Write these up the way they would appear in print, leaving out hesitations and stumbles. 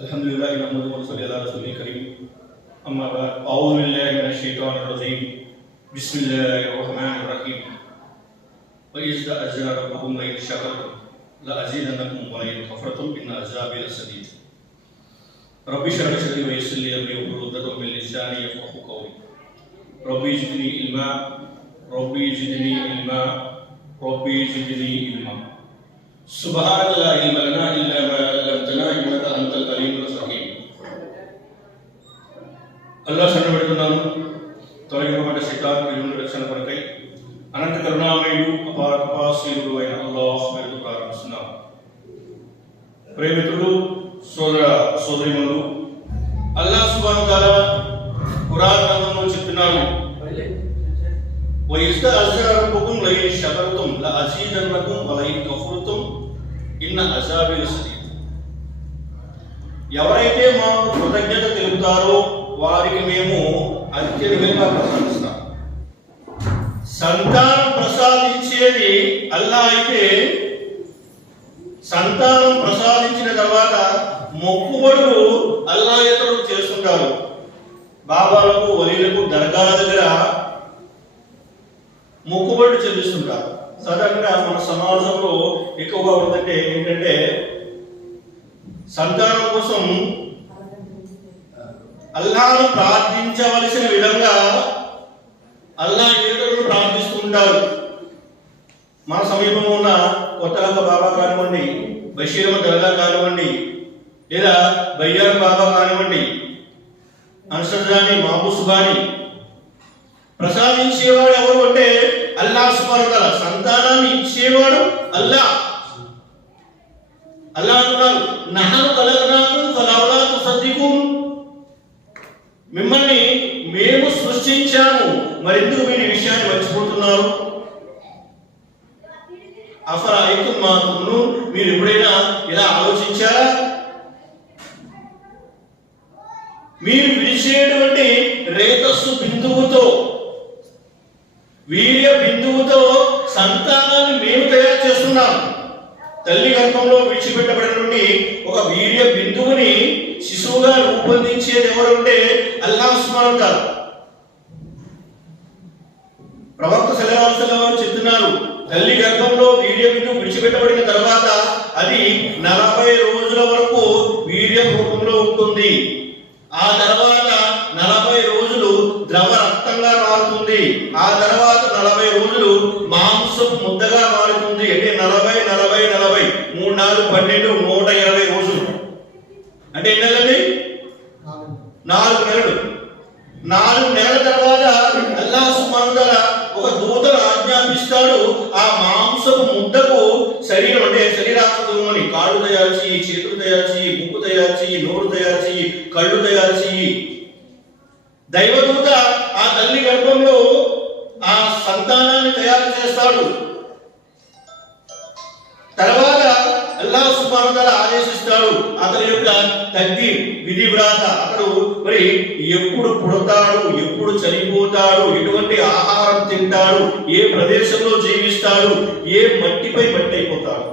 अल्हम्दुलिल्लाह नहमदुहु व नसल्ली अला रसूलिल करीम अम्मा बाद अऊज़ु बिल्लाहि मिनश शैतानिर रजीम बिस्मिल्लाहिर रहमानिर रहीम व इज़ तअज़्ज़ना रब्बुकुम लइन शकरतुम लअज़ीदन्नकुम व लइन कफरतुम इन्न अज़ाबी लशदीद रब्बि इश्रह लि सदरी व यस्सिर लि अमरी वहलुल उक़दतम मिन लिसानी यफ़क़हू क़ौली रब्बि ज़िदनी इल्मा रब्बि ज़िदनी इल्मा रब्बि ज़िदनी इल्मा सुब्हानक ला इल्म लना इल्ला मा अल्लमतना इन्नका अंतल अलीमुल हकीम। अल्लाह సన్నబెడుతున్నాను తొలగింపబడ్డ శైతాన్ నుండి రక్షణ కొరకై అనంత కరుణామయుడు అపార కృపాశీలుడు అయిన అల్లాహ్ పేరుతో ప్రారంభిస్తున్నాం. ప్రేమితులు సోదర సోదరిమణులు, అల్లాహ్ సుబ్హానహు వ తఆలా ఖురాన్ గ్రంథంలో చెప్తున్నాడు, وَإِذْ تَأَذَّنَ رَبُّكُمْ لَئِنْ شَكَرْتُمْ لَأَزِيدَنَّكُمْ وَلَئِنْ كَفَرْتُمْ ఇన్న అజాబి లషదీద్. ఎవరైతే మాకు కృతజ్ఞత తెలుపుతారో వారికి మేము అత్యధికంగా ప్రసాదిస్తాం. సంతానం ప్రసాదించేది అల్లాహ్ అయితే సంతానం ప్రసాదించిన తర్వాత మొక్కుబడులు అల్లాహేతరులు చేస్తుంటారు. బాబాలకు వలీలకు దర్గాల దగ్గర మొక్కుబడులు చెల్లిస్తుంటారు. సాధారణంగా మన సమాజంలో ఎక్కువగా ఉందంటే ఏంటంటే సంతానం కోసం అల్లాహ్ను ప్రార్థించవలసిన విధంగా అల్లాహ్ ఏదోను ప్రార్థిస్తుంటారు. మన సమీపంలో ఉన్న కొత్తలంక బాబా కానివ్వండి, బషీరమ్మ దర్గా కానివ్వండి, లేదా బయ్యారం బాబా కానివ్వండి, అన్సర్జాని మహబూస్ గాని ప్రసాదించేవాడు ఎవరు అంటే అల్లాహ్ సుబ్హానహు వ తఆలా. సంతానాన్ని ఇచ్చేవాడు అల్లాహ్. అల్లాహ్ అంటున్నారు, నహను ఖలఖనాకుం ఫలౌలా తుసద్దికున్. మిమ్మల్ని మేము సృష్టించాము, మరెందుకు మీరు ఈ విషయాన్ని మర్చిపోతున్నారు? అఫరఅయితుం మా తుమ్నూన్. మీరు ఎప్పుడైనా ఇలా ఆలోచించారా? మీరు విడిచేటువంటి రేతస్సు బిందువుతో, వీర్య బిందువుతో సంతానాన్ని మేము తయారు చేస్తున్నాం. తల్లి గర్భంలో విడిచిపెట్టబడినటువంటి ఒక వీర్య బిందువుని శిశువుగా రూపొందించేది ఎవరంటే అల్లాహ్ సుబ్హానహు వ తఆలా. ప్రవక్త సల్లల్లాహు అలైహి వసల్లం చెప్తున్నారు, తల్లి గర్భంలో వీర్య బిందువు విడిచిపెట్టబడిన తర్వాత అది 40 రోజుల వరకు వీర్య రూపంలో ఉంటుంది. ఆ తర్వాత 40 రోజులు ద్రవ రక్తంగా మారుతుంది. ఆ తర్వాత 40 రోజులు మాంసపు ముద్దగా మారుతుంది. అంటే 40 40 40 3 4 12 120 రోజులు. అంటే ఎన్ని నెలలండి? 4 నెలలు. 4 నెలల తర్వాత అల్లాహ్ సుబ్హానహు వ తఆలా ఒక దూతను ఆజ్ఞాపిస్తాడు. ఆ మాంసపు ముద్దకు శరీరం అంటే శరీరాకృతిని కాళ్ళు తయారు చేయి, చేతులు తయారు చేయి, ముక్కు తయారు చేయి, నోరు తయారు చేయి, కళ్ళు తయారు చేయి. దైవదూత ఆ తల్లి గర్భంలో ఆ సంతానాన్ని తయారు చేస్తాడు. తర్వాత అల్లాహ్ సుబ్హానహు వ తఆలా ఆదేశిస్తాడు, అతని యొక్క తగ్గి విధి వ్రాత, అతడు మరి ఎప్పుడు పుడతాడు, ఎప్పుడు చనిపోతాడు, ఎటువంటి ఆహారం తింటాడు, ఏ ప్రదేశంలో జీవిస్తాడు, ఏ మట్టిపై మట్టి అయిపోతాడు,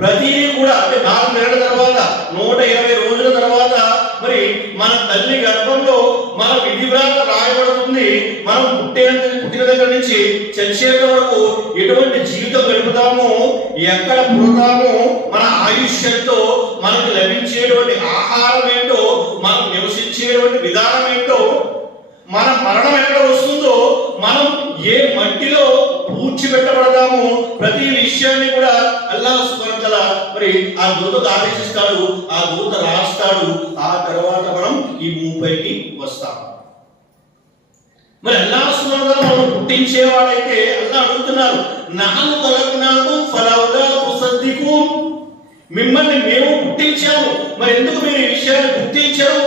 ప్రతిదీ కూడా. అంటే 4 నెలల తర్వాత 120 రోజుల తర్వాత మరి మన తల్లి గర్భంలో మన విధి వ్రాత రాయబడుతుంది. మనం పుట్టిన దగ్గర నుంచి చచ్చేంత వరకు ఎటువంటి జీవితం గడుపుతామో, ఎక్కడ పుడతామో, మన ఆయుష్యంతో, మనకు లభించేటువంటి ఆహారం ఏంటో, మనం నివసించేటువంటి విధానం ఏంటో, మన మరణం ఎక్కడ వస్తుందో, మనం ఏ మట్టిలో పూడ్చిపెట్టబడతామో, ప్రతి విషయాన్ని కూడా అల్లాహ్ సుబ్హానహు వ తఆలా మరి ఆ దూతకు ఆదేశిస్తాడు. ఆ దూత రాస్తాడు. ఆ తర్వాత మనం ఈ భూమిపైకి వస్తాం. మరి అల్లాహ్ సుబ్హానహు వ తఆలా మనం పుట్టించేవాడైతే అల్లాహ్ అడుగుతున్నారు, నహను ఖలఖనాకుం ఫలౌలా తుసద్దికున్. మిమ్మల్ని మేము పుట్టించాము, మరి ఎందుకు మీరు ఈ విషయాన్ని గుర్తించరు?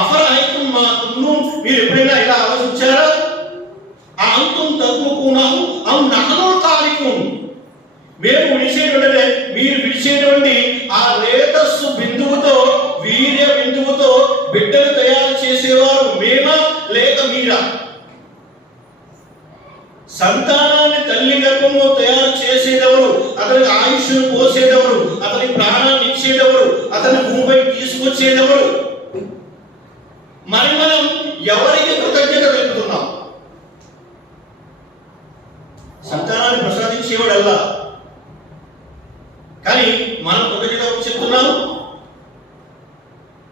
అఫరఅయితుం మా తుమ్నూన్. మీరు ఎప్పుడైనా ఇలా ఆలోచించారా? అంతుం తఖ్లుఖూనహు అమ్ నహనుల్ ఖాలిఖూన్. మేము విడిచేటువంటి, మీరు విడిచేటువంటి ఆ రేతస్సు బిందువుతో, వీర్య బిందువుతో బిడ్డలు తయారు చేసేవారు మేమా లేక మీరా? సంతానాన్ని తల్లి గర్భంలో తయారు చేసేదెవరు, అతనికి ఆయుష్ను పోసేదెవరు, అతని ప్రాణాన్ని ఇచ్చేదెవరు, అతని భూమిపై తీసుకొచ్చేదెవరు? మనం ఎవరికి కృతజ్ఞత తెలుపుతున్నాం? సంతానాన్ని ప్రసాదించేవాడు అల్లా, కానీ మనం కృతజ్ఞత చెప్తున్నాం.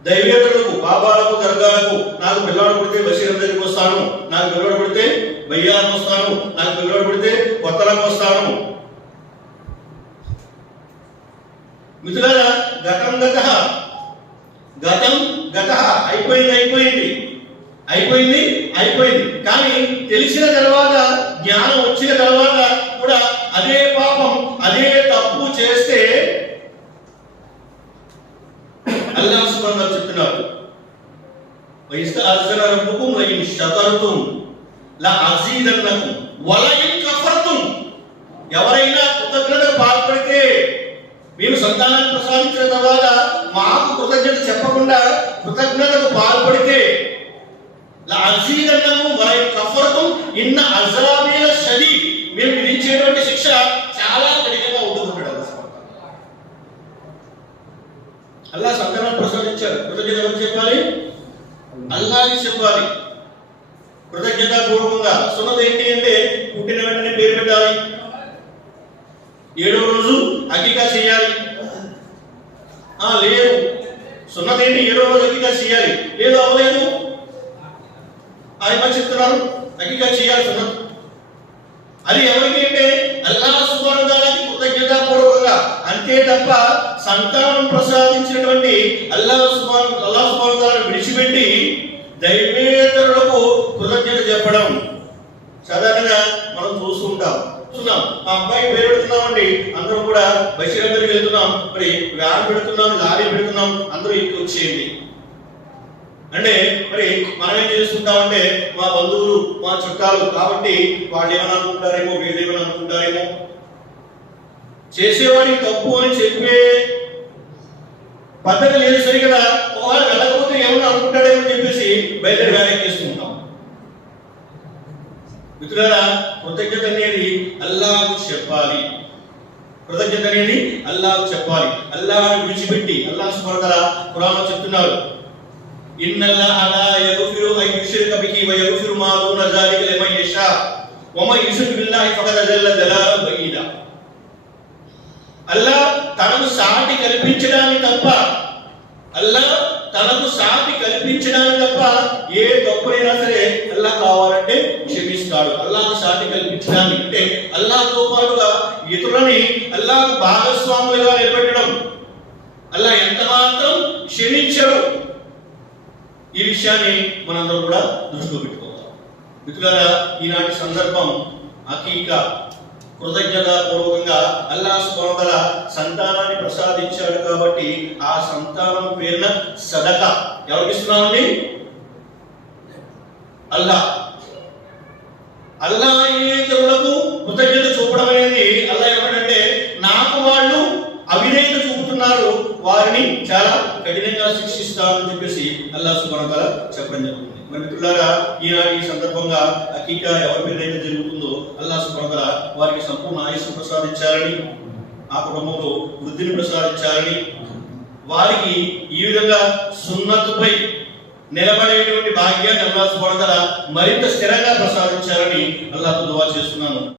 దైవేతరులకు, బాబాలకు, దర్గాలకు నాకు పిల్లవాడు పుడితే బషీరం దగ్గరికి వస్తాను, నాకు పిల్లవాడు పుడితే బయ్యాలకు వస్తాను, నాకు పిల్లవాడు పుడితే కొత్తలకు వస్తాను. మిత్రులారా, గతం గత అయిపోయింది. కానీ తెలిసిన తర్వాత, జ్ఞానం వచ్చిన తర్వాత కూడా అదే పాపం, అదే తప్పు చేస్తే అల్లాహ్ సుబ్హానహు వ చెప్తున్నారు, వయస్తఅజన రబ్బుకుం లఇన్ షకర్తుం లఅజీదన్నకుం వలఇన్ కఫర్తుం. ఎవరైనా కృతజ్ఞతకు పాల్పడితే, మేము సంతానాన్ని ప్రసాదించిన తర్వాత మాకు కృతజ్ఞత చెప్పకుండా కృతజ్ఞతకు పాల్పడితే, లఅజీదన్నకుం వలఇన్ కఫర్తుం ఇన్న అజాబీ షదీద్, మేము విధించేటువంటి శిక్ష చాలా కఠినంగా ఉంటుంది. అల్లాహ్ సంతానాన్ని ప్రసాదించారు, కృతజ్ఞత ఎవరు చెప్పాలి? అల్లాహ్కి చెప్పాలి. కృతజ్ఞత పూర్వకంగా సున్నత ఏంటి అంటే, పుట్టిన వెంటనే పేరు పెట్టాలి, 7వ రోజు అకీకా చేయాలి. లేదు, సున్నత ఏంటి? 7వ రోజు అకీకా చేయాలి. లేదు, అవ్వలేదు, ఆయన చెప్తున్నారు అకీకా చేయాలి సున్నత. అది ఎవరికి అంటే అల్లాహ్ సుబ్హానహు వ తఆలాకి కృతజ్ఞత పూర్వకంగా. అంతే తప్ప సంతానం ప్రసాదించినటువంటి అల్లాహ్ సుబ్హానహు వ తఆలాను విడిచిపెట్టి దైవేతరులకు కృతజ్ఞత చెప్పడం సాధారణంగా మనం చూస్తుంటాం. మా అబ్బాయి పేరు పెడుతున్నామండి, అందరూ కూడా బషీర్ దగ్గరికి వెళ్తున్నాం, మరి వ్యాన్ పెడుతున్నాం, లారీ పెడుతున్నాం, అందరూ ఇంటికి వచ్చేయండి అంటే, మరి మనం ఏం చేస్తుంటామంటే, మా బంధువులు, మా చుట్టాలు కాబట్టి వాళ్ళు ఏమైనా అనుకుంటారేమో, వీళ్ళు ఏమైనా అనుకుంటారేమో, చేసేవాడికి తప్పు అని చెప్పే పద్ధతి లేదు సరి కదా. ఒకవేళ వెళ్ళకపోతే ఏమైనా అనుకుంటాడేమో అని చెప్పేసి బయలుదేరి వ్యాన్ చేసుకుంటాం. మిత్రులారా, కృతజ్ఞత అనేది అల్లాహ్కు చెప్పాలి. కృతజ్ఞత అనేది అల్లాహ్కు చెప్పాలి. అల్లాహ్ను విడిచిపెట్టి అల్లాహ్ సుబ్హానహు వ తఆలా ఖురాన్లో చెప్తున్నారు, ఇన్నల్లాహ లా యగ్ఫిరు అన్ యుష్రిక బిహి వ యగ్ఫిరు మా దూన జాలిక లిమన్ యషా వ మన్ యుష్రిక్ బిల్లాహి ఫఖద్ జల్ల జలాలన్ బయీదా. అల్లాహ్ తనకు సాటి కల్పించడాన్ని తప్ప ఏ తప్పైనా సరే అల్లాహ్ కావాలంటే క్షమిస్తాడు. అల్లాహ్ సాటి కల్పించడాన్ని అంటే అల్లాహ్తో పాటుగా ఇతరులని అల్లాహ్ భాగస్వాములుగా నిలబెట్టడం అల్లాహ్ ఎంత మాత్రం క్షమించడు. ఈ విషయాన్ని మనందరం కూడా దృష్టిలో పెట్టుకోవాలి. మిత్రులారా, ఈనాటి సందర్భం అకీకా, కృతజ్ఞత పూర్వకంగా అల్లాహ్ సుబ్హానహు వ తఆలా సంతానాన్ని ప్రసాదించాడు కాబట్టి ఆ సంతానం పేరున సదకా ఎవరికి ఇస్తున్నామండి? అల్లాహ్ ఇతరులకు కృతజ్ఞత చూపడం అనేది అల్లాహ్ ఏమంటే, నాకు వాళ్ళు అవిధేయత చూపుతున్నారు, వారిని చాలా కఠినంగా శిక్షిస్తారని చెప్పేసి అల్లాహ్ సుబ్హానహు వ తఆలా చెప్పడం జరుగుతుంది. మరి మిత్రులారా, ఈనాటి ఈ సందర్భంగా అకీకా ఎవరి పేరైతే జరుగుతుందో అల్లాహ్ సుబ్హానహు వ తఆలా వారికి సంపూర్ణ ఆయుష్ను ప్రసాదించాలని, ఆ కుటుంబంలో వృద్ధిని ప్రసాదించాలని, వారికి ఈ విధంగా సున్నతుపై నిలబడేటువంటి భాగ్యాన్ని అల్లాహ్ సుబ్హానహు వ తఆలా మరింత స్థిరంగా ప్రసాదించాలని అల్లాహ్తో దుఆ చేస్తున్నాను.